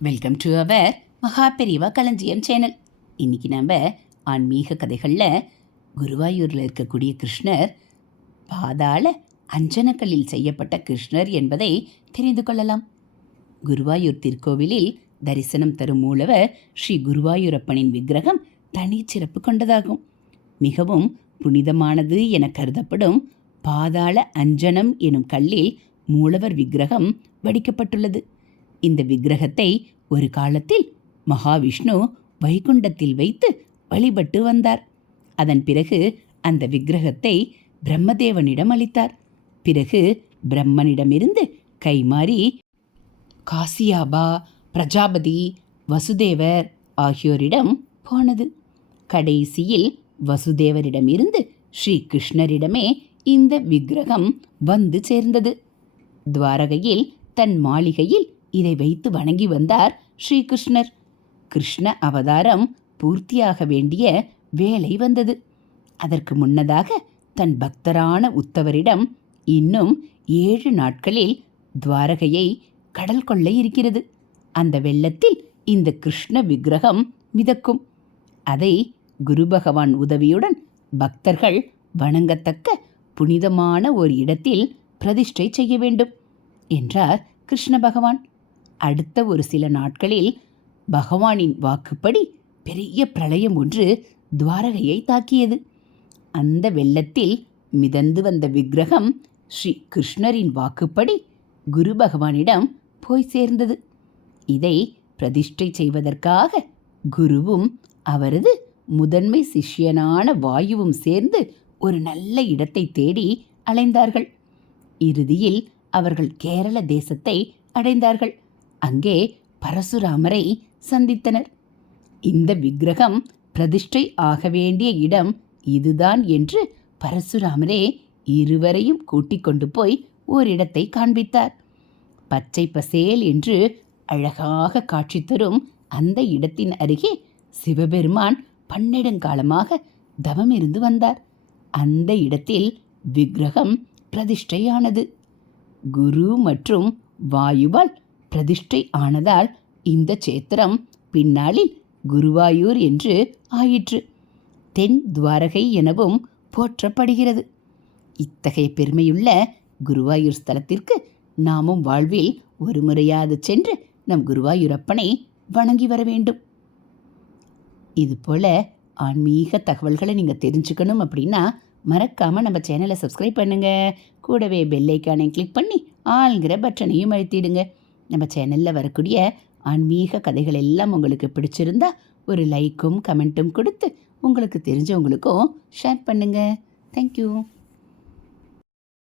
Welcome to our மகா பெரியவா களஞ்சியம் சேனல். இன்றைக்கி நம்ம ஆன்மீக கதைகளில் குருவாயூரில் இருக்கக்கூடிய கிருஷ்ணர் பாதாள அஞ்சனக்கல்லில் செய்யப்பட்ட கிருஷ்ணர் என்பதை தெரிந்து கொள்ளலாம். குருவாயூர் திருக்கோவிலில் தரிசனம் தரும் மூலவர் ஸ்ரீ குருவாயூரப்பனின் விக்கிரகம் தனிச்சிறப்பு கொண்டதாகும். மிகவும் புனிதமானது என கருதப்படும் பாதாள அஞ்சனம் எனும் கல்லில் மூலவர் விக்கிரகம் வடிக்கப்பட்டுள்ளது. இந்த விக்கிரகத்தை ஒரு காலத்தில் மகாவிஷ்ணு வைகுண்டத்தில் வைத்து வழிபட்டு வந்தார். அதன் பிறகு அந்த விக்கிரகத்தை பிரம்மதேவனிடம் அளித்தார். பிறகு பிரம்மனிடமிருந்து கைமாறி காசியாபா, பிரஜாபதி, வசுதேவர் ஆகியோரிடம் போனது. கடைசியில் வசுதேவரிடமிருந்து ஸ்ரீ கிருஷ்ணரிடமே இந்த விக்கிரகம் வந்து சேர்ந்தது. துவாரகையில் தன் மாளிகையில் இதை வைத்து வணங்கி வந்தார் ஸ்ரீகிருஷ்ணர். கிருஷ்ண அவதாரம் பூர்த்தியாக வேண்டிய வேலை வந்தது. அதற்கு முன்னதாக தன் பக்தரான உத்தவரிடம் இன்னும் 7 நாட்களில் துவாரகையை கடல் கொள்ள இருக்கிறது. அந்த வெள்ளத்தில் இந்த கிருஷ்ண விக்கிரகம் மிதக்கும். அதை குரு பகவான் உதவியுடன் பக்தர்கள் வணங்கத்தக்க புனிதமான ஒரு இடத்தில் பிரதிஷ்டை செய்ய வேண்டும் என்றார் கிருஷ்ண பகவான். அடுத்த ஒரு சில நாட்களில் பகவானின் வாக்குப்படி பெரிய பிரளயம் ஒன்று துவாரகையை தாக்கியது. அந்த வெள்ளத்தில் மிதந்து வந்த விக்கிரகம் ஸ்ரீ கிருஷ்ணரின் வாக்குப்படி குரு பகவானிடம் போய் சேர்ந்தது. இதை பிரதிஷ்டை செய்வதற்காக குருவும் அவரது முதன்மை சிஷ்யனான வாயுவும் சேர்ந்து ஒரு நல்ல இடத்தை தேடி அலைந்தார்கள். இறுதியில் அவர்கள் கேரள தேசத்தை அடைந்தார்கள். அங்கே பரசுராமரை சந்தித்தனர். இந்த விக்கிரகம் பிரதிஷ்டை ஆக வேண்டிய இடம் இதுதான் என்று பரசுராமரே இருவரையும் கூட்டிக் கொண்டு போய் ஓரிடத்தை காண்பித்தார். பச்சை பசேல் என்று அழகாக காட்சி தரும் அந்த இடத்தின் அருகே சிவபெருமான் பன்னெடுங்காலமாக தவம் இருந்து வந்தார். அந்த இடத்தில் விக்கிரகம் பிரதிஷ்டையானது. குரு மற்றும் வாயுவால் பிரதிஷ்டை ஆனதால் இந்த சேத்திரம் பின்னாளில் குருவாயூர் என்று ஆயிற்று. தென் துவாரகை எனவும் போற்றப்படுகிறது. இத்தகைய பெருமையுள்ள குருவாயூர் ஸ்தலத்திற்கு நாமும் வாழ்வில் ஒரு முறையாவது சென்று நம் குருவாயூரப்பனை வணங்கி வர வேண்டும். இதுபோல் ஆன்மீக தகவல்களை நீங்கள் தெரிஞ்சுக்கணும் அப்படின்னா மறக்காமல் நம்ம சேனலை சப்ஸ்கிரைப் பண்ணுங்கள். கூடவே பெல் ஐக்கானை கிளிக் பண்ணி ஆள்ங்கிற பட்டனையும் அழுத்திடுங்க. நம்ம சேனலில் வரக்கூடிய ஆன்மீக கதைகள் எல்லாம் உங்களுக்கு பிடிச்சிருந்தா ஒரு லைக்கும் கமெண்ட்டும் கொடுத்து உங்களுக்கு தெரிஞ்சவங்களுக்கும் ஷேர் பண்ணுங்கள். தேங்க்யூ.